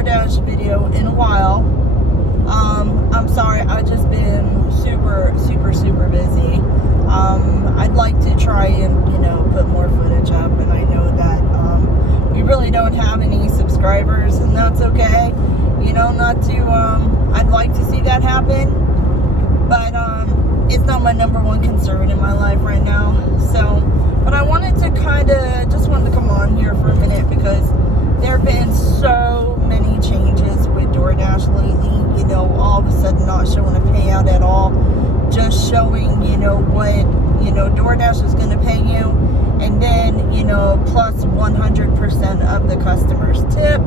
DoorDash video in a while. I'm sorry, I've just been super busy. I'd like to try and, put more footage up, and I know that we really don't have any subscribers, and that's okay. I'd like to see that happen, but it's not my number one concern in my life right now. So, but I wanted to just wanted to come on here for a minute because there have been so many changes with DoorDash lately. All of a sudden not showing a payout at all, just showing, what, DoorDash is going to pay you, and then, plus 100% of the customer's tip.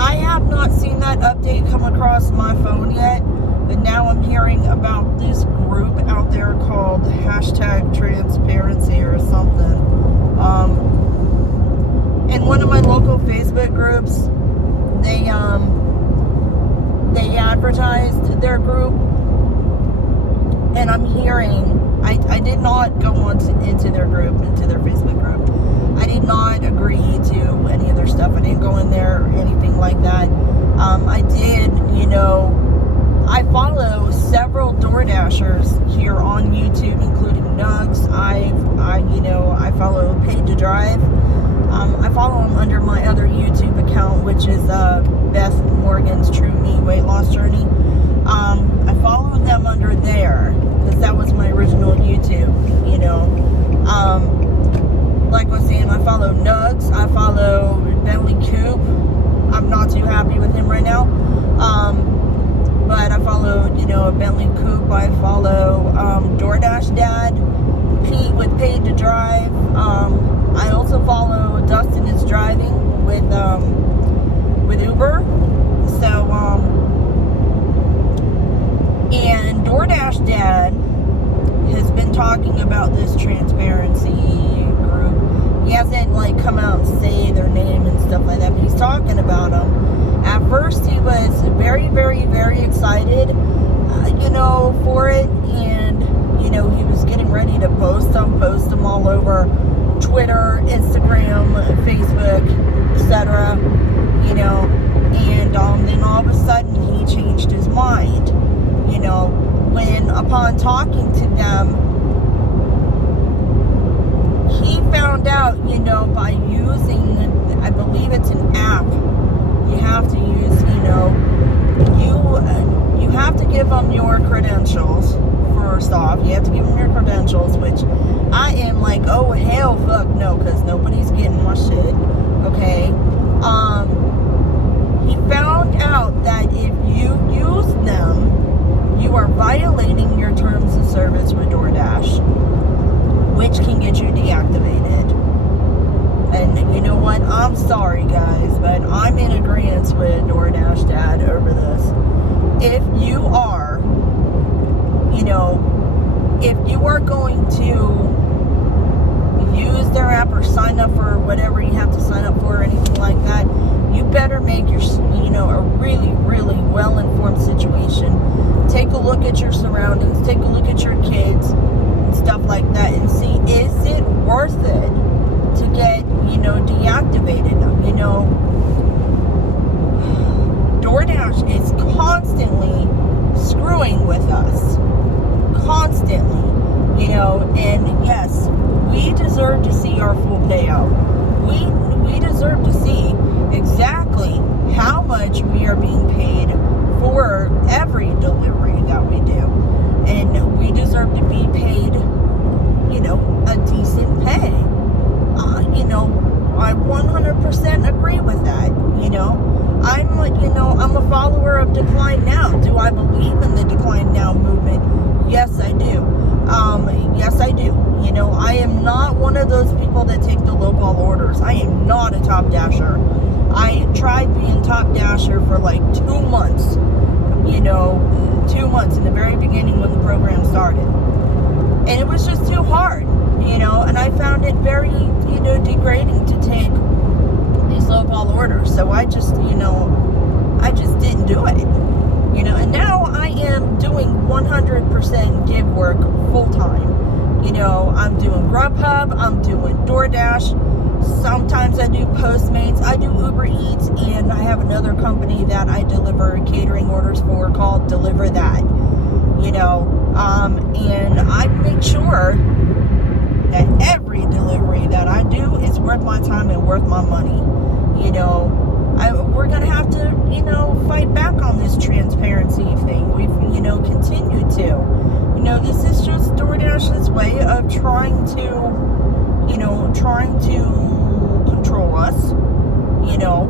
I have not seen that update come across my phone yet, but now I'm hearing about this group out there called #transparency or something. In one of my local Facebook groups, they advertised their group, and I'm hearing, I did not go into their Facebook group. I did not agree to any of their stuff. I didn't go in there or anything like that. I did, I follow several DoorDashers here on YouTube, including Nugs. I follow Paid to Drive. I follow them under my other YouTube account, which is Beth Morgan's True Me Weight Loss Journey. I followed them under there because that was my original YouTube. Like I was saying, I follow Nugs. I follow Bentley Coop. I'm not too happy with him right now. But I follow, Bentley Coop. I follow DoorDash Dad, Pete with Paid to Drive. I also follow Dustin is Driving with Uber. So, and DoorDash Dad has been talking about this transparency group. He hasn't come out and say their name and stuff like that, but he's talking about them. At first, he was very, very, very excited, for it, and he was getting ready to post them all over Twitter, Instagram, Facebook, etc. And then all of a sudden he changed his mind. When upon talking to them, he found out, by using, I believe it's an app, you have to use, you have to give them your credentials. First off, you have to give them your credentials, which I am like, oh hell fuck no, because nobody's getting my shit. Okay. He found out that if you use them, you are violating your terms of service with DoorDash, which can get you deactivated. And you know what? I'm sorry, guys, but I'm in agreement with DoorDash Dad over this. If you are, if you are going to use their app or sign up for whatever you have to sign up for or anything like that, you better make your, a really, really well-informed situation. Take a look at your surroundings, take a look at your kids and stuff like that, and see, is it worth it to get, deactivated? DoorDash is constantly screwing with us. Constantly. And yes, we deserve to see our full payout. We deserve to see exactly how much we are being paid for every delivery that we do. And we deserve to be paid, a decent pay. I 100% agree with that. I'm a follower of Decline Now. Do I believe in the Decline Now movement? Yes, I do. Yes, I do. I am not one of those people that take the lowball orders. I am not a top dasher. I tried being top dasher for 2 months. 2 months in the very beginning when the program started. And it was just too hard, and I found it very, degrading to take these lowball orders. So I just didn't do it, and now I am doing 100% gig work full time. I'm doing Grubhub, I'm doing DoorDash, Sometimes I do Postmates, I do Uber Eats, and I have another company that I deliver catering orders for called Deliver That, you know, and I make sure that every delivery that I do is worth my time and worth my money, you know. We're going to have to, you know, fight back on this transparency thing. We've, you know, continued to. You know, this is just DoorDash's way of trying to control us, you know.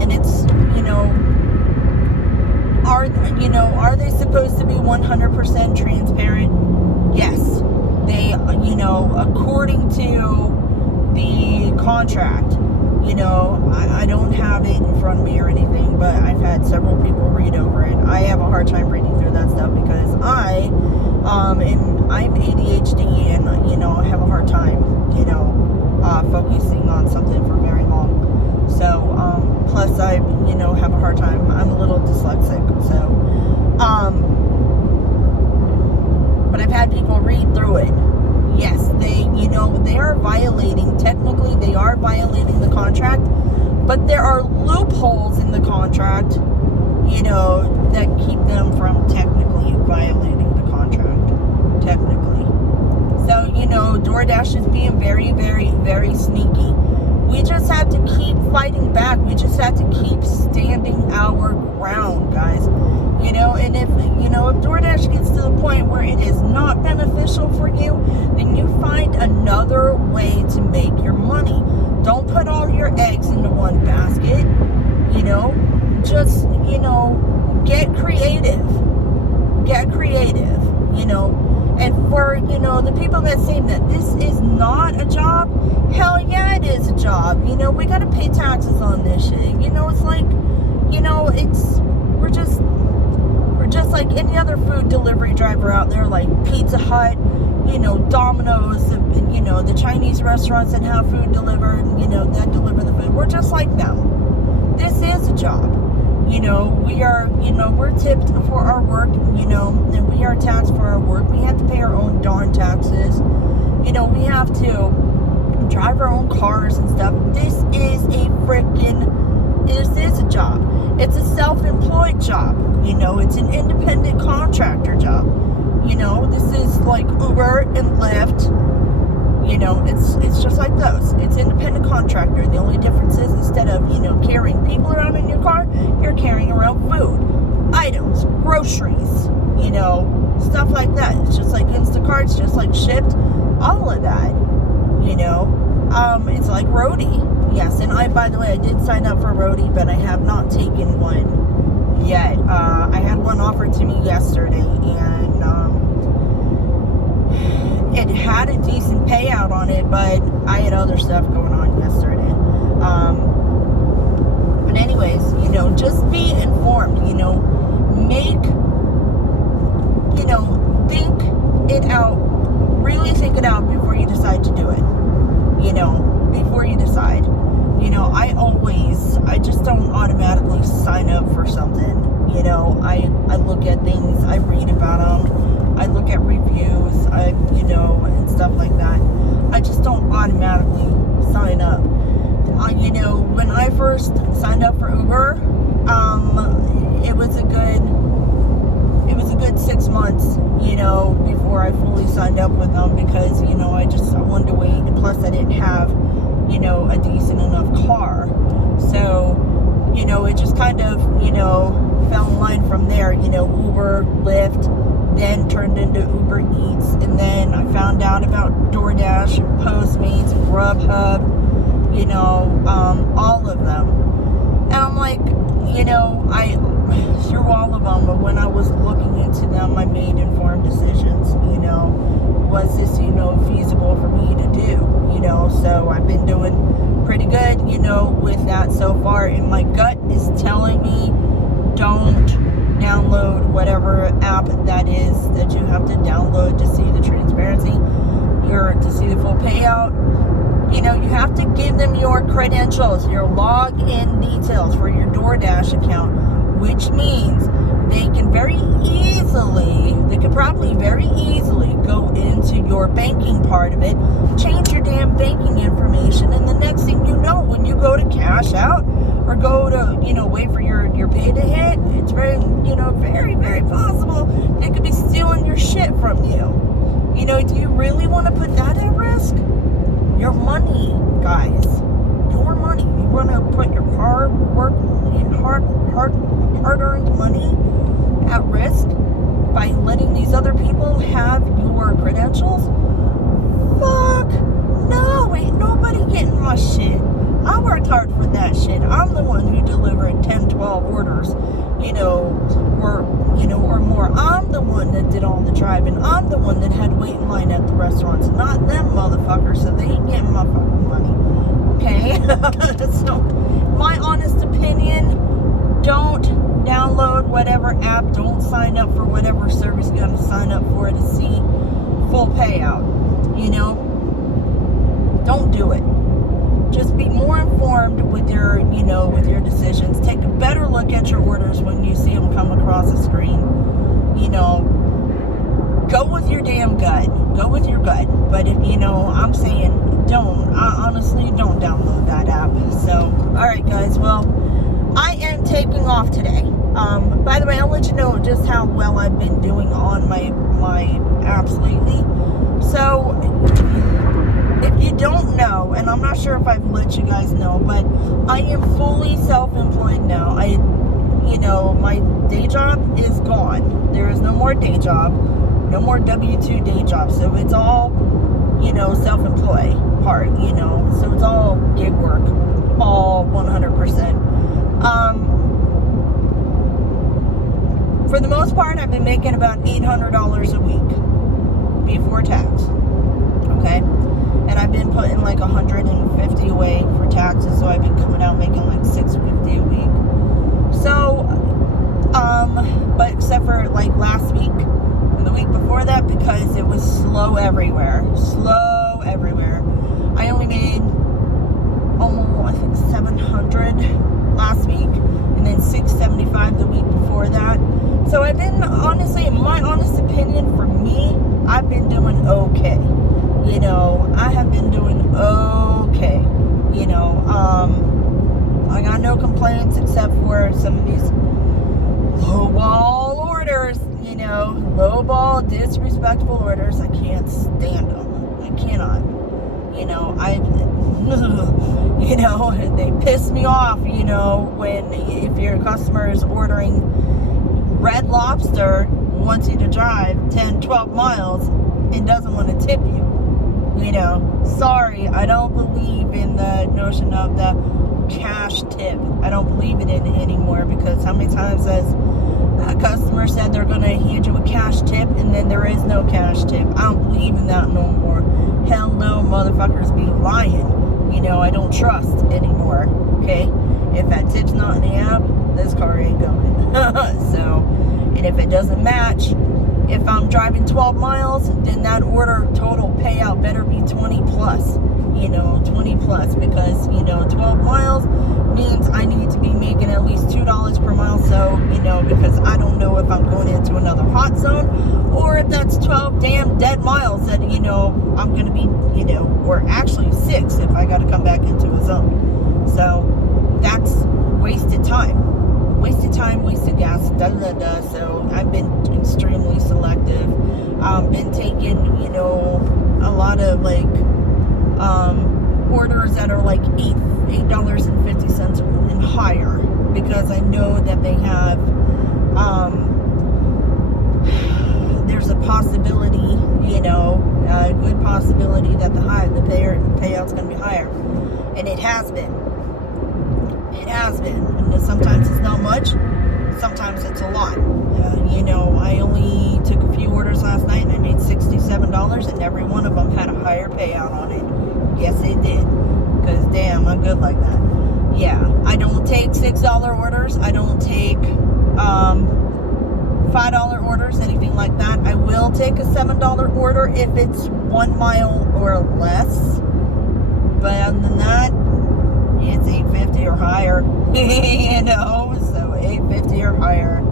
And it's, you know, are they supposed to be 100% transparent? Yes. They, you know, according to the contract, you know, I don't have it in front of me or anything, but I've had several people read over it. I have a hard time reading through that stuff because I'm ADHD, and, you know, I have a hard time, you know, focusing on something for very long. So, plus I, you know, have a hard time. I'm a little dyslexic, so, but I've had people read through it. Yes, they are technically they are violating the contract, but there are loopholes in the contract, you know, that keep them from technically violating the contract, technically. So, you know, DoorDash is being very, very, very sneaky. We just have to keep fighting back. We just have to keep standing our ground, guys. You know, and if DoorDash gets to the point where it is not beneficial for you, then you find another way to make your money. Don't put all your eggs into one basket, you know. Just, you know, get creative, you know. And for, you know, the people that say that this is not a job, hell yeah, it is a job. You know, we got to pay taxes on this shit. You know, it's like, you know, we're just like any other food delivery driver out there, like Pizza Hut, you know, Domino's, you know, the Chinese restaurants that have food delivered, you know, that deliver the food. We're just like them. This is a job. You know, we are, you know, we're tipped for our work, you know, and we are taxed for our work. We have to pay our own darn taxes. You know, we have to drive our own cars and stuff. This is a job. It's a self-employed job. You know, it's an independent contractor job. You know, this is like Uber and Lyft. You know, it's just like those. It's independent contractor. The only difference is instead of, you know, carrying people around in your car, you're carrying around food, items, groceries, you know, stuff like that. It's just like Instacart, it's just like Shipt, all of that, you know. It's like roadie. Yes, and by the way, I did sign up for roadie, but I have not taken one yet. I had one offered to me yesterday, and it had a decent payout on it, but I had other stuff going on yesterday. But anyways, you know, just be informed, you know, think it out, really think it out before you decide to do it, you know, before you decide. You know, I just don't automatically sign up for something, you know. I look at things, I read about them, I look at reviews, you know, and stuff like that. I just don't automatically sign up. You know, when I first signed up for Uber, it was a good 6 months, you know, before I fully signed up with them, because, you know, I wanted to wait, and plus I didn't have, you know, a decent enough car. So, you know, it just kind of, you know, fell in line from there. You know, Uber, Lyft, then turned into Uber Eats, and then I found out about DoorDash and Postmates and Grubhub, you know, all of them. And I'm like, you know, through all of them, but when I was looking into them, I made informed decisions, you know. Was this, you know, feasible for me to do, you know? So I've been doing pretty good, you know, with that so far, and my gut is telling me don't download whatever app that is that you have to download to see the transparency, or to see the full payout. You know, you have to give them your credentials, your login details for your DoorDash account, which means they could probably very easily go into your banking part of it, change your damn banking information, and the next thing you know, when you go to cash out or go to, wait for your pay to hit, it's very, very, very possible they could be stealing your shit from you. Do you really want to put that at risk? Your money, guys. Your money. You want to put your hard-earned money at risk by letting these other people have your credentials? Fuck no, ain't nobody getting my shit. I worked hard for that shit. I'm the one who delivered 10, 12 orders, or more. I'm the one that did all the driving. I'm the one that had to wait in line at the restaurants, not them motherfuckers, so they ain't getting my fucking money. Okay? So, my honest opinion, don't download whatever app, don't sign up for whatever service you gotta sign up for to see full payout. Don't do it. Just be more informed with your decisions. Take a better look at your orders when you see them come across the screen. Go with your damn gut. Go with your gut. But if, I'm saying honestly, don't download that app. So, alright guys, well, I am taking off today. By the way, I'll let you know just how well I've been doing on my apps lately. So, if you don't know, and I'm not sure if I've let you guys know, but I am fully self-employed now. My day job is gone. There is no more day job, no more W-2 day job. So it's all, self-employed part, so it's all gig work, all 100%. For the most part, I've been making about $800 a week before tax. Okay? And I've been putting like 150 away for taxes, so I've been coming out making like $650 a week. So, but except for like last week and the week before that, because it was slow everywhere. I only made almost, I think, 700 last week, and then 675 the week before that. So I've been, honestly, in my honest opinion, for me, I've been doing okay. I have been doing okay. I got no complaints except for some of these lowball orders, lowball, disrespectful orders. I can't stand them. I cannot. They piss me off, when if your customer is ordering Red Lobster, wants you to drive 10, 12 miles and doesn't want to tip you. Sorry, I don't believe in the notion of the cash tip. I don't believe in it anymore, because how many times has a customer said they're going to hand you a cash tip and then there is no cash tip? I don't believe in that no more. Hell no, motherfuckers be lying. I don't trust anymore. Okay? If that tip's not in the app, this car ain't going. So, and if it doesn't match, if I'm driving 12 miles, then that order total payout better be 20 plus. 20 plus, because 12 miles means I need to be making at least $2 per mile. So, because I don't know if I'm going into another hot zone, or if that's 12 damn dead miles that I'm going to be, or actually 6 if I got to come back into a zone. So that's wasted time, wasted gas, So I've been extremely selective. Been taking, a lot of like orders that are like $8.50 and higher, because I know that they have there's a possibility, a good possibility that the payout's going to be higher, and it has been. And sometimes it's not much, sometimes it's a lot. I only took a few orders last night and I made $67, and every one of them had a higher payout on it. Yes, it did. Because damn, I'm good like that. Yeah, I don't take $6 orders. I don't take $5 orders, anything like that. I will take a $7 order if it's 1 mile or less. But other than that, it's $8.50 or higher. So $8.50 or higher.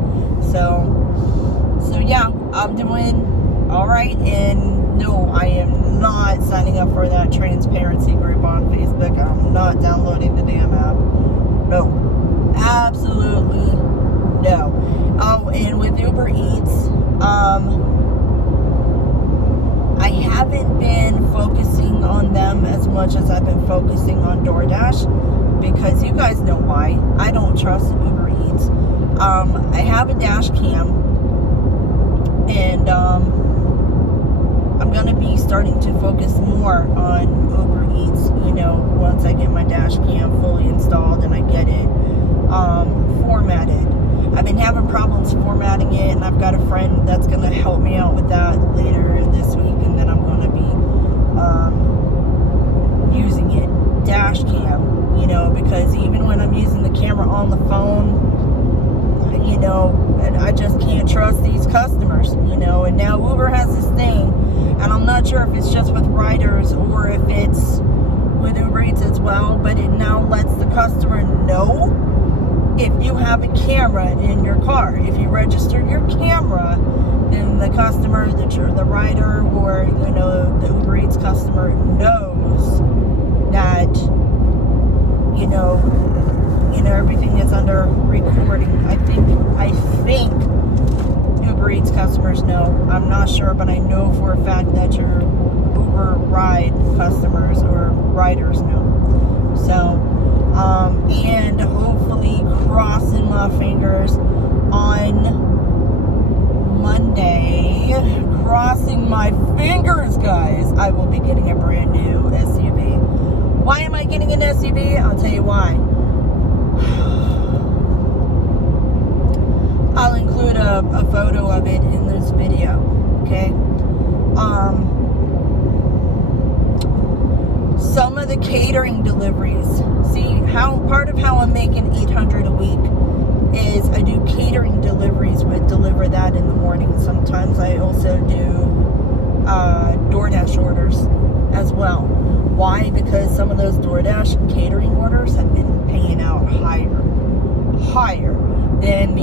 So yeah, I'm doing All right, and no, I am not signing up for that transparency group on Facebook. I'm not downloading the damn app. No, absolutely no. Oh, and with Uber Eats, I haven't been focusing on them as much as I've been focusing on DoorDash, because you guys know why. I don't trust Uber Eats. I have a dash cam, and I'm going to be starting to focus more on Uber Eats, once I get my dash cam fully installed and I get it formatted. I've been having problems formatting it, and I've got a friend that's going to help me out with that later this week, and then I'm going to be using it, dash cam, because even when I'm using the camera on the phone, I just can't trust these customers, and now Uber has this thing, and I'm not sure if it's just with riders or if it's with Uber Eats as well, but it now lets the customer know if you have a camera in your car. If you register your camera, then the customer, the rider, or the Uber Eats customer knows that everything is under recording. I think Uber Eats customers know. I'm not sure, but I know for a fact that your Uber ride customers or riders know. So, and hopefully, crossing my fingers, on Monday, crossing my fingers, guys, I will be getting a brand new SUV. Why am I getting an SUV? I'll tell you why. I'll include a photo of it in this video, okay? Some of the catering deliveries, part of how I'm making $800 a week is I do catering deliveries with Deliver That in the morning. Sometimes I also do DoorDash orders as well. Why? Because some of those DoorDash catering orders have been paying out higher than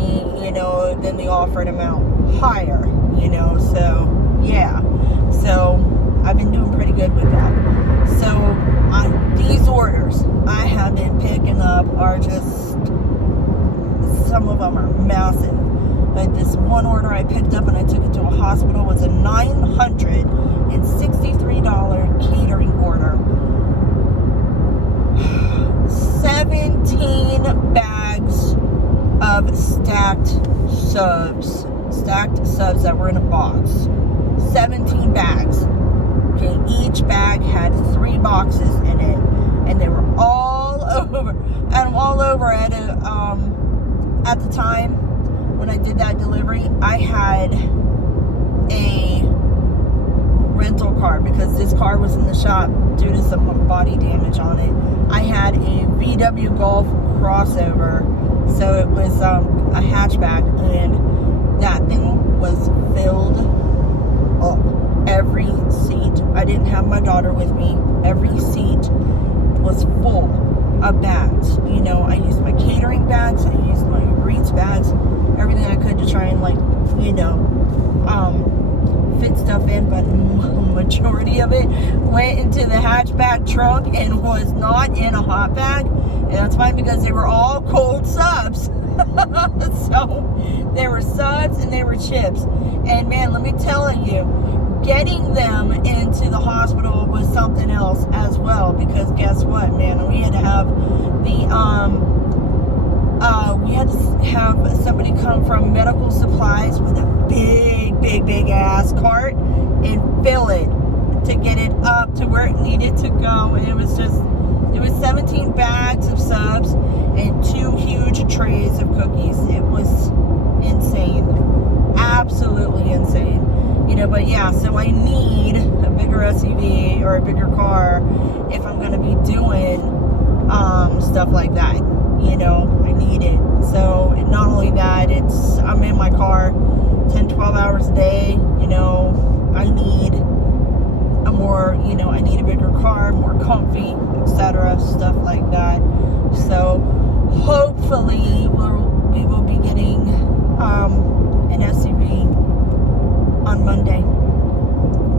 the offered amount, higher, so yeah. So I've been doing pretty good with that. So these orders I have been picking up are just, some of them are massive. Like this one order I picked up and I took it to a hospital was a $963 catering order. 17 bags of stacked subs that were in a box. 17 bags. Okay, each bag had 3 boxes in it, and they were all over. And I'm all over at the time when I did that delivery, I had a rental car because this car was in the shop due to some body damage on it. I had a VW Golf crossover, so it was a hatchback, and that thing was filled up. Every seat. I didn't have my daughter with me. Every seat was full of bags. I used my catering bags, I used my Uber Eats bags, everything I could to try and fit stuff in, but majority of it went into the hatchback trunk and was not in a hot bag, and that's fine because they were all cold subs. So they were subs and they were chips, and man, let me tell you, getting them into the hospital was something else as well, because guess what, man, we had to have somebody come from medical supplies with a big ass cart and fill it to get it up to where it needed to go. And it was 17 bags of subs and 2 huge trays of cookies. It was insane, absolutely insane. But yeah, so I need a bigger SUV or a bigger car if I'm going to be doing stuff like that. I need it. So not only that, I'm in my car 10-12 hours a day. I need I need a bigger car, more comfy, etc., stuff like that. So hopefully we will be getting an SUV on Monday.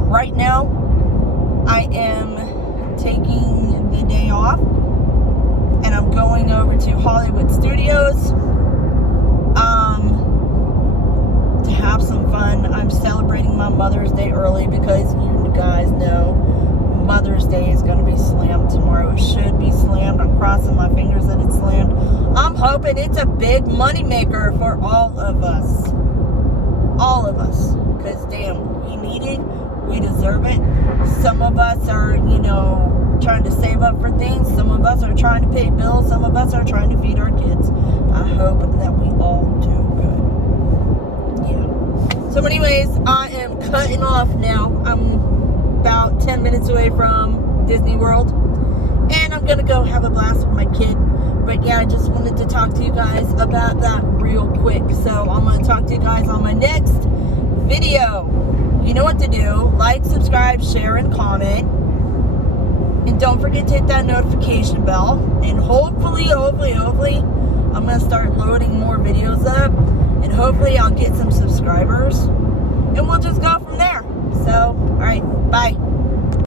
right now, I am taking the day off, and I'm going over to Hollywood Studios to have some fun. I'm celebrating my Mother's Day early because you guys know Mother's Day is going to be slammed tomorrow. It should be slammed. I'm crossing my fingers that it's slammed. I'm hoping it's a big money maker for all of us. All of us. Because, damn, we need it. We deserve it. Some of us are, trying to save up for things. Some of us are trying to pay bills. Some of us are trying to feed our kids. I hope that we all do good. Yeah. So anyways, I am cutting off now. I'm about 10 minutes away from Disney World. And I'm going to go have a blast with my kid. But yeah, I just wanted to talk to you guys about that real quick. So I'm going to talk to you guys on my next video. You know what to do. Like, subscribe, share, and comment. And don't forget to hit that notification bell. And hopefully, I'm going to start loading more videos up. And hopefully I'll get some subscribers.